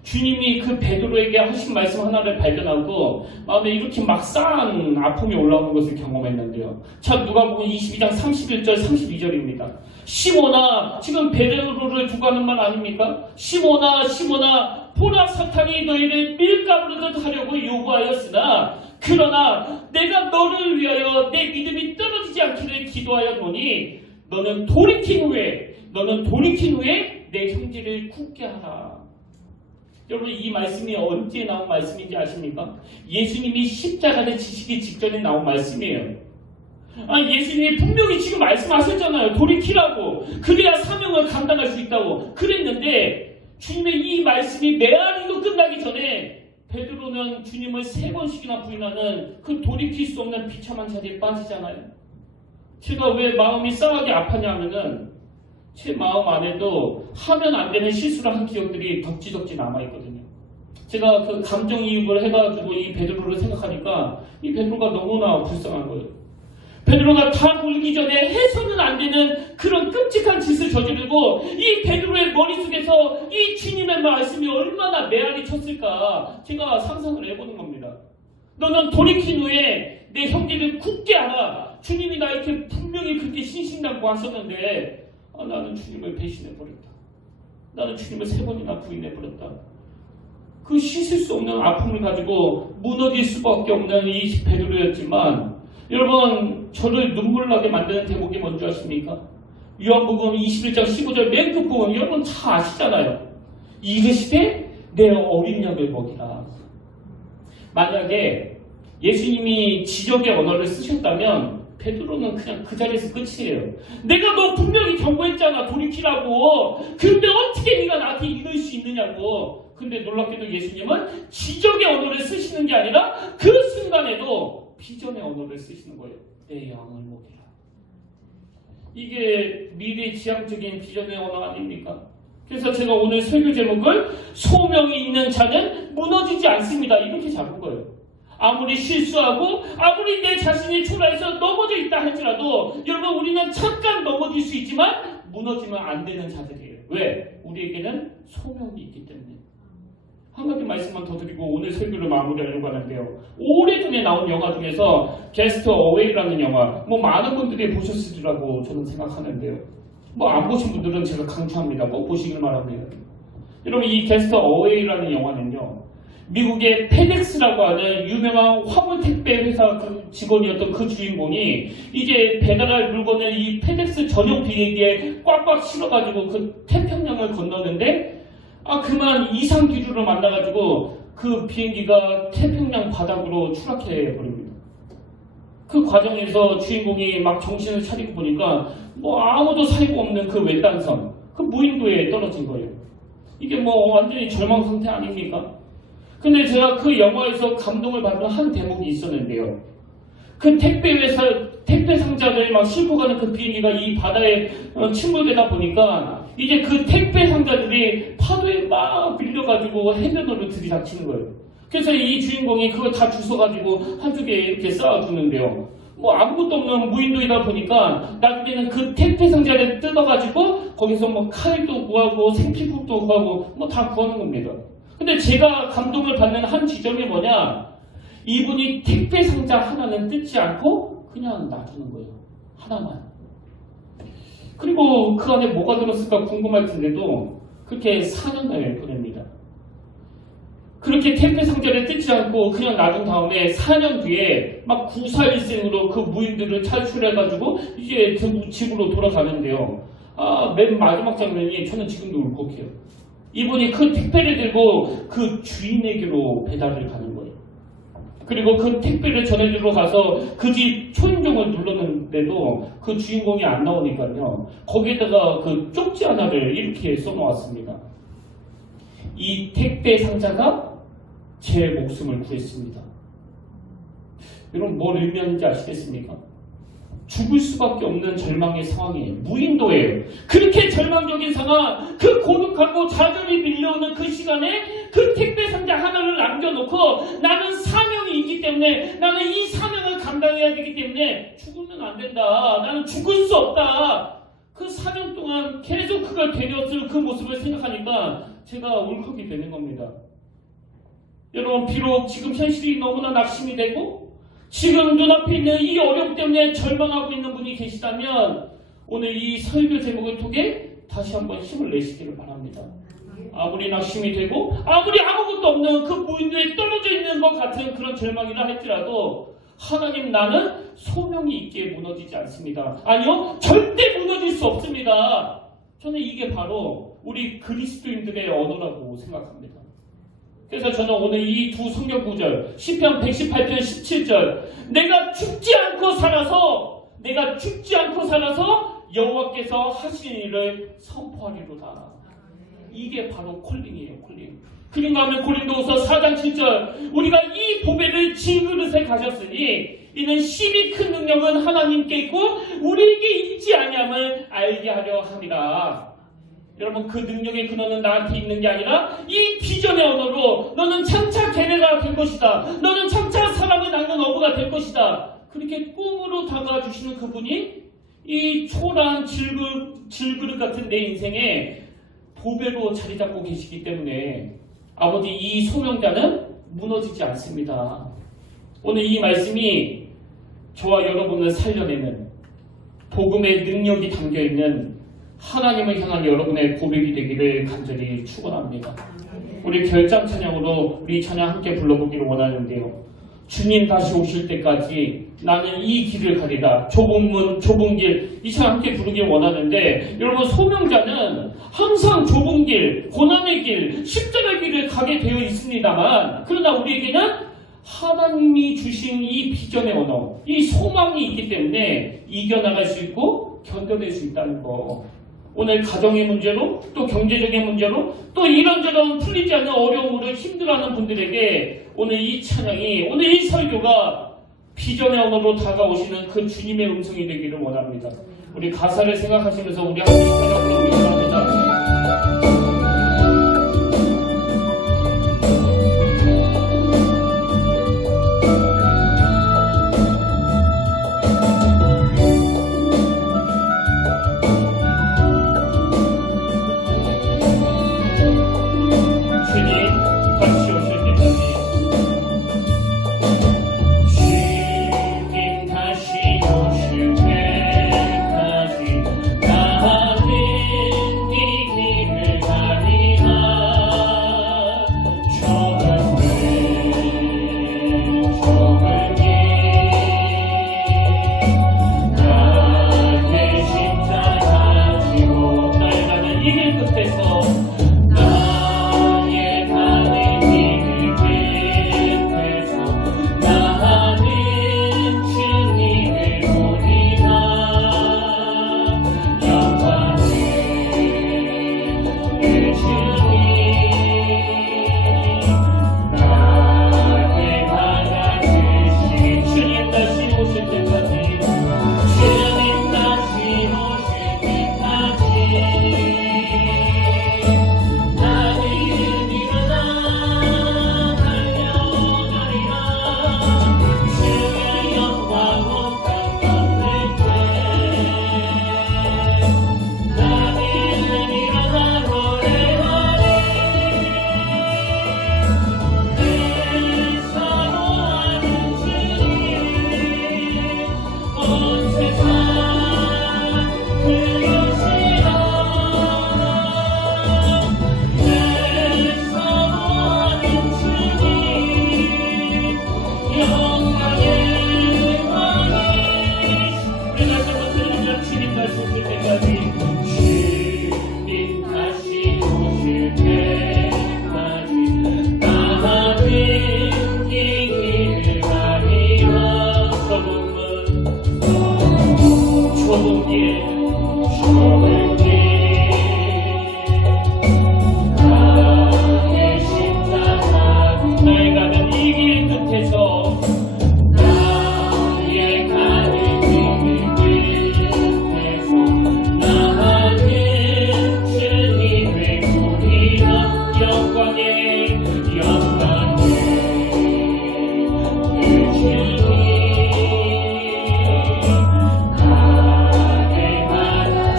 주님이 그 베드로에게 하신 말씀 하나를 발견하고 마음에 이렇게 막 싸한 아픔이 올라오는 것을 경험했는데요. 참 누가복음 22장 31절 32절입니다. 시몬아, 지금 베드로를 두고 하는 말 아닙니까? 시몬아 시몬아, 보라 사탄이 너희를 밀가루르듯 하려고 요구하였으나 그러나 내가 너를 위하여 내 믿음이 떨어지지 않기를 기도하였노니 너는 돌이킨 후에 내 형제를 굳게 하라. 여러분, 이 말씀이 언제 나온 말씀인지 아십니까? 예수님이 십자가를 지시기 직전에 나온 말씀이에요. 예수님이 분명히 지금 말씀하셨잖아요. 돌이키라고. 그래야 사명을 감당할 수 있다고 그랬는데 주님의 이 말씀이 메아리도 끝나기 전에 베드로는 주님을 3번씩이나 부인하는 그 돌이킬 수 없는 비참한 자리에 빠지잖아요. 제가 왜 마음이 싸하게 아파냐 하면은 제 마음 안에도 하면 안 되는 실수를 한 기억들이 덕지덕지 남아있거든요. 제가 그 감정이입을 해가지고 이 베드로를 생각하니까 이 베드로가 너무나 불쌍한 거예요. 베드로가 다 울기 전에 해서는 안 되는 그런 끔찍한 짓을 저지르고 이 베드로의 머릿속에서 이 주님의 말씀이 얼마나 메아리 쳤을까 제가 상상을 해보는 겁니다. 너는 돌이킨 후에 내 형제를 굳게 하라. 주님이 나에게 분명히 그렇게 신신당부 하셨는데 나는 주님을 배신해버렸다. 나는 주님을 3번이나 부인해버렸다. 그 씻을 수 없는 아픔을 가지고 무너질 수밖에 없는 이 베드로였지만 여러분, 저를 눈물 나게 만드는 대목이 뭔지 아십니까? 요한복음 21장 15절 맨 끝부분 여러분 다 아시잖아요. 이르시되 내 어린 양을 먹이라. 만약에 예수님이 지적의 언어를 쓰셨다면 베드로는 그냥 그 자리에서 끝이에요. 내가 너 분명히 경고했잖아. 돌이키라고. 근데 어떻게 네가 나한테 이럴 수 있느냐고. 근데 놀랍게도 예수님은 지적의 언어를 쓰시는 게 아니라 그 순간에도 비전의 언어를 쓰시는 거예요. 내 양을 먹이라. 이게 미래지향적인 비전의 언어 아닙니까? 그래서 제가 오늘 설교 제목을 소명이 있는 자는 무너지지 않습니다. 이렇게 잡은 거예요. 아무리 실수하고 아무리 내 자신이 초라해서 넘어져 있다 할지라도 여러분, 우리는 잠깐 넘어질 수 있지만 무너지면 안 되는 자들이에요. 왜? 우리에게는 소명이 있기 때문에. 한 가지 말씀만 더 드리고 오늘 설교를 마무리하려고 하는데요. 오래전에 나온 영화 중에서 게스트 어웨이라는 영화, 많은 분들이 보셨으리라고 저는 생각하는데요. 안 보신 분들은 제가 강추합니다. 꼭 보시길 바랍니다. 여러분, 이 게스트 어웨이라는 영화는요, 미국의 페덱스라고 하는 유명한 화물 택배 회사 그 직원이었던 그 주인공이 이제 배달할 물건을 이 페덱스 전용 비행기에 꽉꽉 실어가지고 그 태평양을 건너는데 그만 이상 기류를 만나가지고 그 비행기가 태평양 바닥으로 추락해 버립니다. 그 과정에서 주인공이 막 정신을 차리고 보니까 아무도 살고 없는 그 외딴 섬, 그 무인도에 떨어진 거예요. 이게 완전히 절망 상태 아닙니까? 근데 제가 그 영화에서 감동을 받은 한 대목이 있었는데요. 그 택배 상자를 막 싣고 가는 그 비행기가 이 바다에 침몰되다 보니까 이제 그 택배 상자들이 파도에 막 밀려가지고 해변으로 들이닥치는 거예요. 그래서 이 주인공이 그걸 다 주워가지고 한쪽에 이렇게 쌓아주는데요. 아무것도 없는 무인도이다 보니까 나중에는 그 택배 상자를 뜯어가지고 거기서 칼도 구하고 생필품도 구하고 다 구하는 겁니다. 근데 제가 감동을 받는 한 지점이 뭐냐? 이분이 택배 상자 하나는 뜯지 않고 그냥 놔두는 거예요. 하나만. 그리고 그 안에 뭐가 들었을까 궁금할 텐데도 그렇게 4년을 보냅니다. 그렇게 택배 상자를 뜯지 않고 그냥 놔둔 다음에 4년 뒤에 막 구사일생으로 그 무인들을 탈출해가지고 이제 집으로 돌아가는데요. 맨 마지막 장면이 저는 지금도 울컥해요. 이분이 그 택배를 들고 그 주인에게로 배달을 가는 거예요. 그리고 그 택배를 전해주러 가서 그 집 초인종을 눌렀는데도 그 주인공이 안 나오니까요. 거기에다가 그 쪽지 하나를 이렇게 써놓았습니다. 이 택배 상자가 제 목숨을 구했습니다. 여러분, 뭘 의미하는지 아시겠습니까? 죽을 수밖에 없는 절망의 상황이에요. 무인도예요. 그렇게 절망적인 상황, 그 고독하고 좌절이 밀려오는 그 시간에 그 택배 상자 하나를 남겨놓고 나는 사명이 있기 때문에 나는 이 사명을 감당해야 되기 때문에 죽으면 안 된다. 나는 죽을 수 없다. 그 4년 동안 계속 그걸 되뇌었을 그 모습을 생각하니까 제가 울컥이 되는 겁니다. 여러분, 비록 지금 현실이 너무나 낙심이 되고 지금 눈앞에 있는 이 어려움 때문에 절망하고 있는 분이 계시다면 오늘 이 설교 제목을 통해 다시 한번 힘을 내시기를 바랍니다. 아무리 낙심이 되고 아무리 아무것도 없는 그 무인도에 떨어져 있는 것 같은 그런 절망이라 할지라도 하나님, 나는 소명이 있게 무너지지 않습니다. 아니요, 절대 무너질 수 없습니다. 저는 이게 바로 우리 그리스도인들의 언어라고 생각합니다. 그래서 저는 오늘 이 두 성경 구절, 시편 118편 17절, 내가 죽지 않고 살아서 여호와께서 하신 일을 선포하리로다. 이게 바로 콜링이에요, 콜링. 그런가 하면 고린도후서 4장 7절, 우리가 이 보배를 질그릇에 가졌으니 이는 심히 큰 능력은 하나님께 있고 우리에게 있지 아니함을 알게 하려 함이라. 여러분, 그 능력의 근원은 나한테 있는 게 아니라 이 비전의 언어로 너는 장차 계례가 될 것이다. 너는 장차 사람을 낳는 어부가 될 것이다. 그렇게 꿈으로 다가와주시는 그분이 이 초라한 질그릇 같은 내 인생에 보배로 자리 잡고 계시기 때문에 아버지, 이 소명자는 무너지지 않습니다. 오늘 이 말씀이 저와 여러분을 살려내는 복음의 능력이 담겨있는 하나님을 향한 여러분의 고백이 되기를 간절히 축원합니다. 우리 결장 찬양으로 우리 찬양 함께 불러보기를 원하는데요. 주님 다시 오실 때까지 나는 이 길을 가리라. 좁은 문, 좁은 길, 이 찬양 함께 부르길 원하는데, 여러분, 소명자는 항상 좁은 길, 고난의 길, 십자가의 길을 가게 되어 있습니다만, 그러나 우리에게는 하나님이 주신 이 비전의 언어, 이 소망이 있기 때문에 이겨나갈 수 있고 견뎌낼 수 있다는 거. 오늘 가정의 문제로, 또 경제적인 문제로, 또 이런저런 풀리지 않는 어려움으로 힘들어하는 분들에게 오늘 이 찬양이, 오늘 이 설교가 비전의 언어로 다가오시는 그 주님의 음성이 되기를 원합니다. 우리 가사를 생각하시면서 우리 함께 찬양 부르기 원합니다.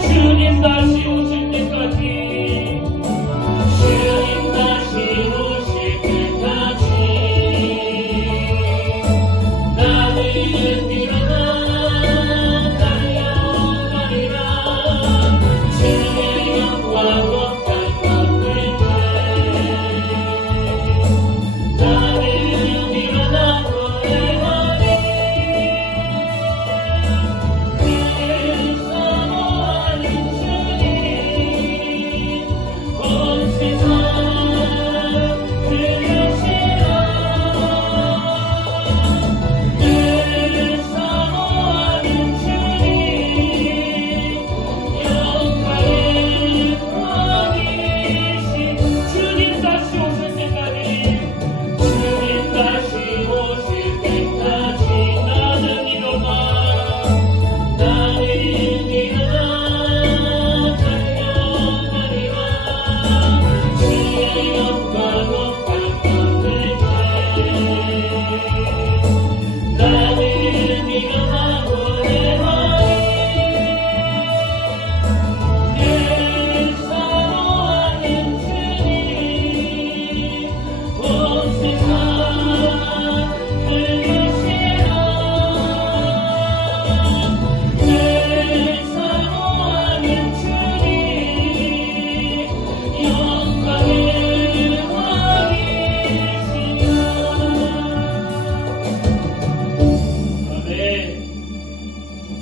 주님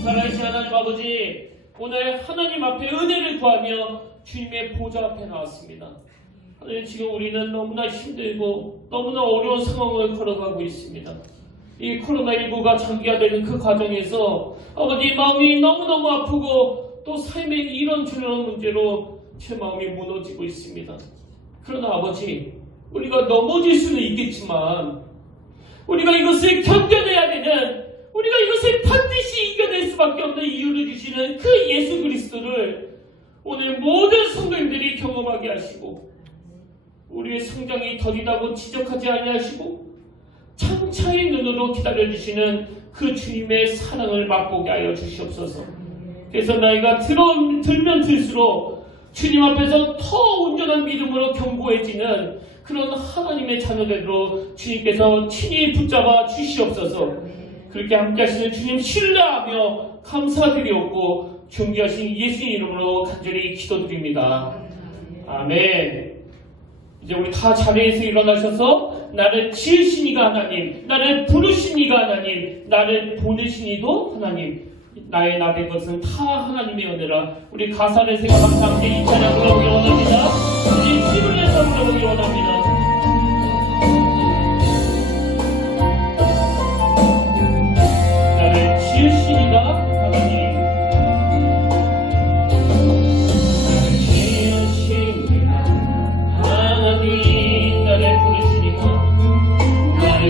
살아계신 하나님 아버지, 오늘 하나님 앞에 은혜를 구하며 주님의 보좌 앞에 나왔습니다. 하나님, 지금 우리는 너무나 힘들고 너무나 어려운 상황을 걸어가고 있습니다. 이 코로나19가 장기화되는 그 과정에서 아버지, 마음이 너무너무 아프고 또 삶의 이런저런 문제로 제 마음이 무너지고 있습니다. 그러나 아버지, 우리가 넘어질 수는 있겠지만 우리가 이것을 견뎌내야 되는, 우리가 이것을 반드시 이겨낼 수밖에 없는 이유를 주시는 그 예수 그리스도를 오늘 모든 성도님들이 경험하게 하시고, 우리의 성장이 더디다고 지적하지 아니하시고 창차의 눈으로 기다려주시는 그 주님의 사랑을 맛보게 하여 주시옵소서. 그래서 나이가 들면 들수록 주님 앞에서 더 온전한 믿음으로 견고해지는 그런 하나님의 자녀들로 주님께서 친히 붙잡아 주시옵소서. 그렇게 함께 하시는 주님 신뢰하며 감사드리옵고 존귀하신 예수님 이름으로 간절히 기도드립니다. 아멘. 이제 우리 다 자리에서 일어나셔서 나를 지으신 이가 하나님, 나를 부르신 이가 하나님, 나를 보내신 이도 하나님, 나의 나된 것은 다 하나님의 은혜라. 우리 가사를 생각하면서 함께 이 찬양 부르기 원합니다. 우리 힘을 내서 부르기 원합니다. 나를 지으신 이가 하나님,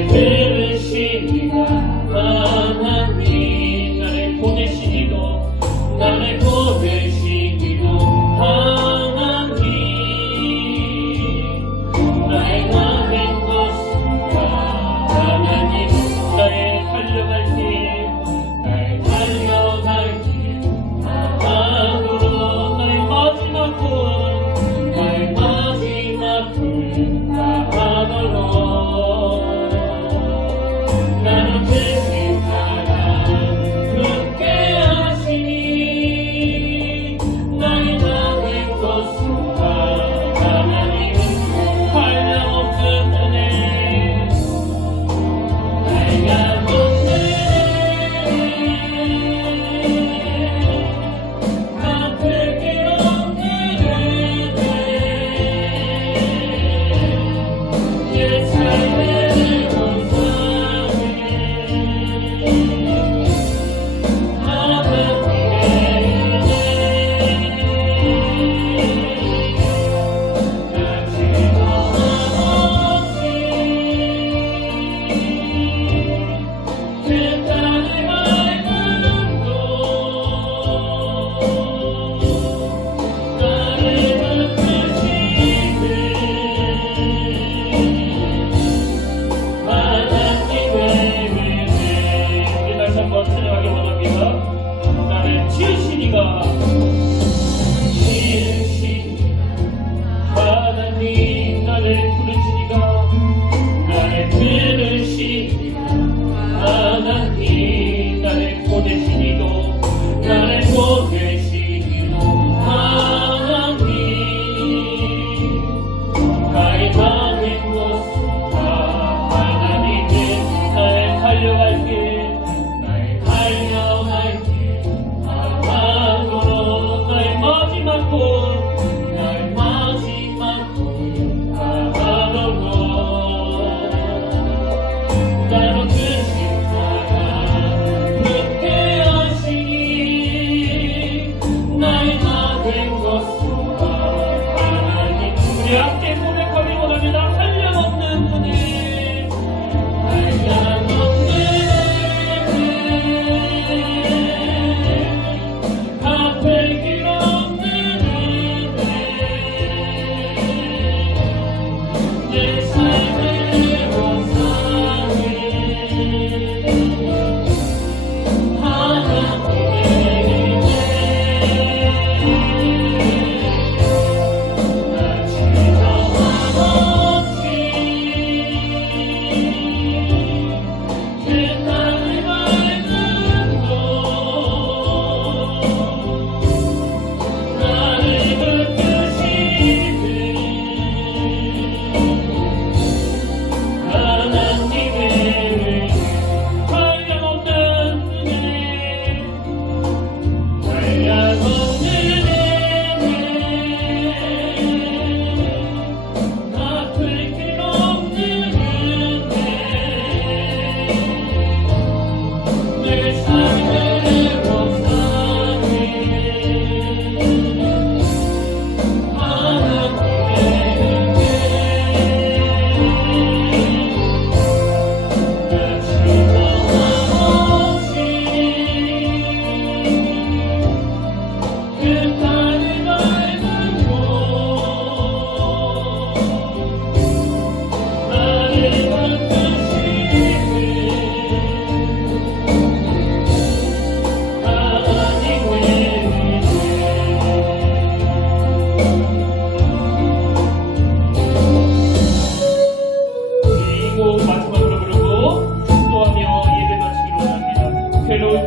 부르시니가 하나님, 나를 보내시니도 나를 보내시니도 하나님, 나의 나된 것과 하나님, 나의 달려갈 길, 나의 달려갈 길 다하도록 나의 마지막 길, 나의 마지막 길 다하도록 나의 마지막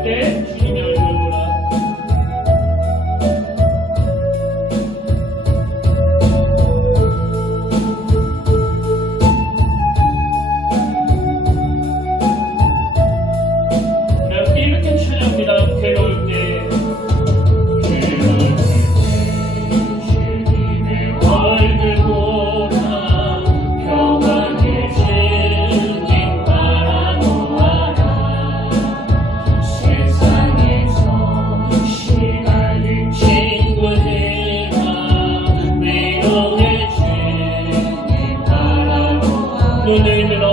때 주님의 얼굴 보라. 이렇게 찬양합니다. 괴로울 때 주님의 얼굴 보라. 평안의 주님 바라보아라. 세상에서 시달린 친구들아 위로의 주님 바라보아라. 눈을 들어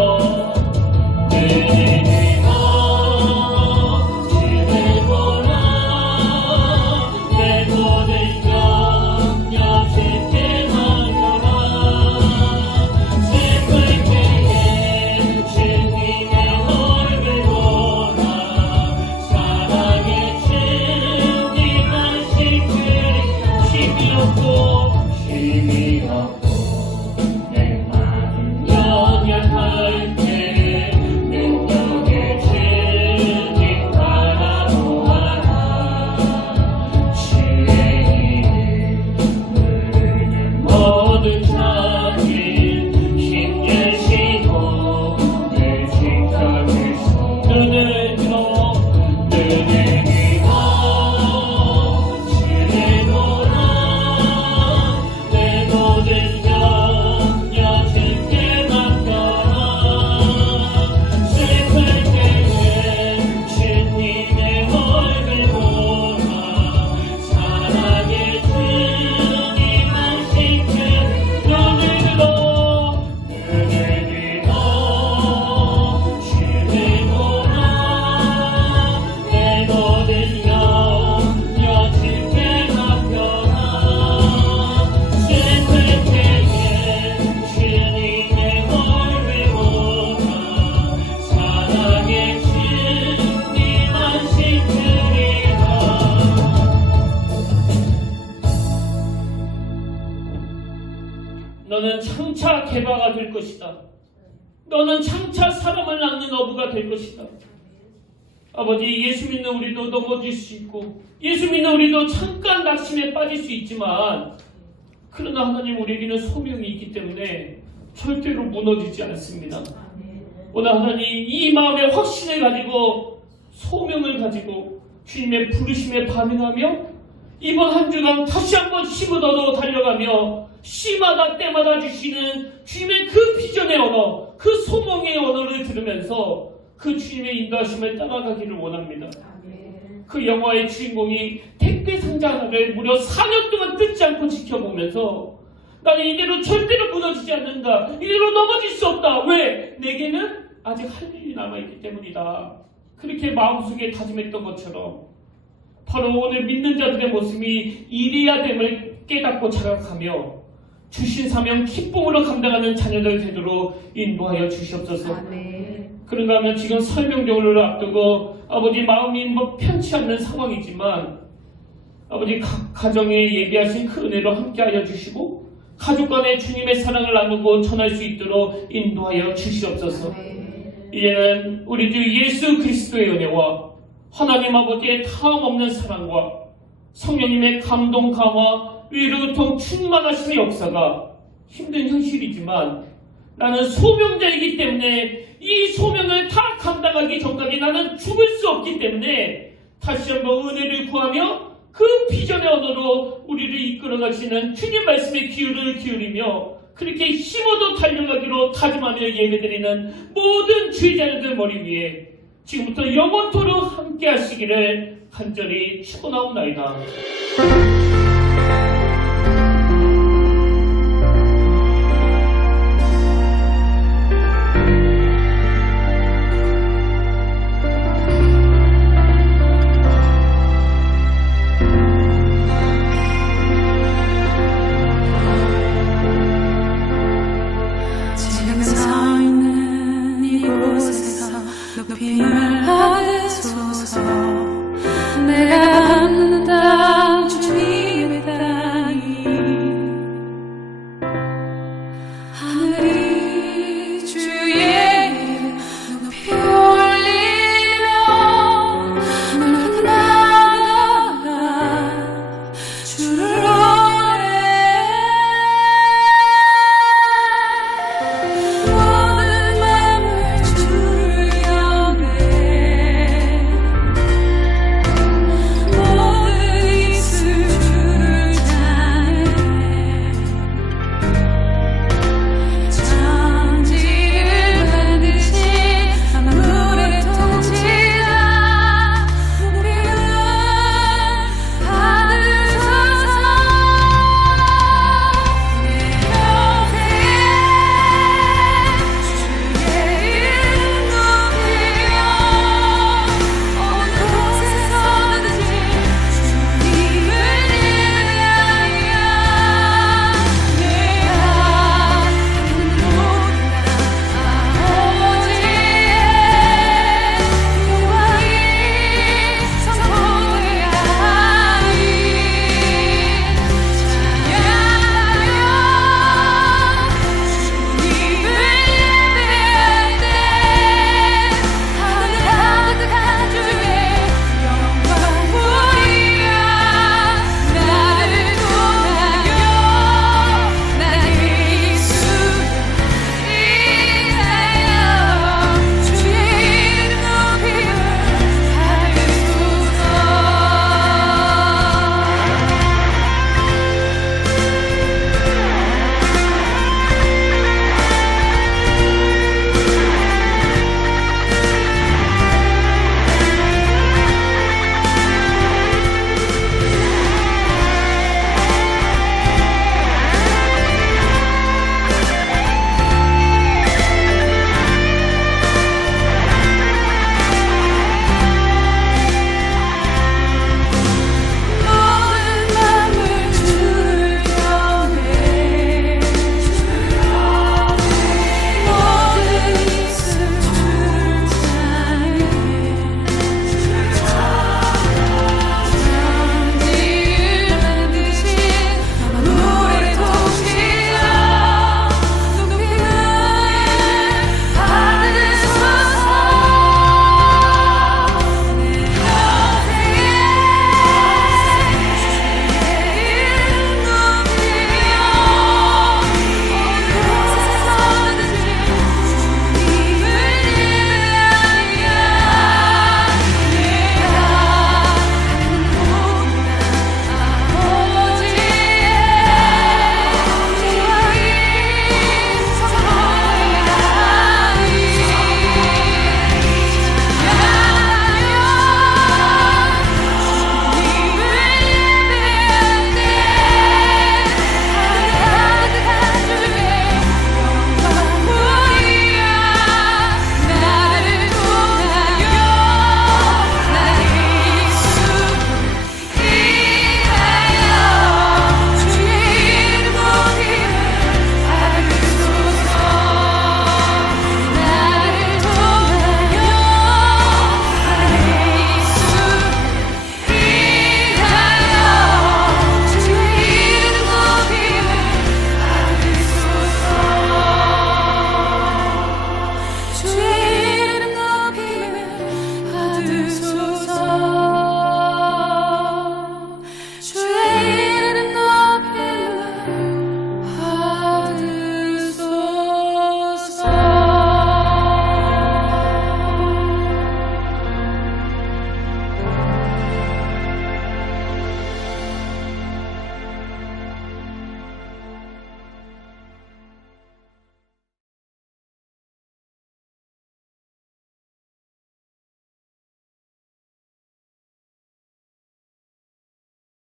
너는 장차 개바가 될 것이다. 너는 장차 사람을 낳는 어부가 될 것이다. 아버지, 예수 믿는 우리도 넘어질 수 있고 예수 믿는 우리도 잠깐 낙심에 빠질 수 있지만 그러나 하나님 우리에게는 소명이 있기 때문에 절대로 무너지지 않습니다. 오늘 하나님 이 마음의 확신을 가지고 소명을 가지고 주님의 부르심에 반응하며 이번 한 주간 다시 한번 힘을 얻어 달려가며 시마다 때마다 주시는 주님의 그 비전의 언어, 그 소망의 언어를 들으면서 그 주님의 인도하심을 따라가기를 원합니다. 그 영화의 주인공이 택배 상자 하나를 무려 4년 동안 뜯지 않고 지켜보면서 나는 이대로 절대로 무너지지 않는다. 이대로 넘어질 수 없다. 왜? 내게는 아직 할 일이 남아있기 때문이다. 그렇게 마음속에 다짐했던 것처럼 바로 오늘 믿는 자들의 모습이 이래야 됨을 깨닫고 자각하며 주신 사명 기쁨으로 감당하는 자녀들 되도록 인도하여 주시옵소서. 그런가 하면 지금 설명절을 앞두고 아버지 마음이 편치 않는 상황이지만 아버지 각 가정에 예비하신 그 은혜로 함께하여 주시고 가족 간에 주님의 사랑을 나누고 전할 수 있도록 인도하여 주시옵소서. 이제는 우리 주 예수 그리스도의 은혜와 하나님 아버지의 다함없는 사랑과 성령님의 감동 강화 위로통 충만하심의 역사가 힘든 현실이지만 나는 소명자이기 때문에 이 소명을 다 감당하기 전까지 나는 죽을 수 없기 때문에 다시 한번 은혜를 구하며 그 비전의 언어로 우리를 이끌어가시는 주님 말씀에 귀를 기울이며 그렇게 힘어도 달려가기로 다짐하며 예배드리는 모든 주의 자녀들 머리 위에 지금부터 영원토록 함께 하시기를 간절히 축원하옵나이다.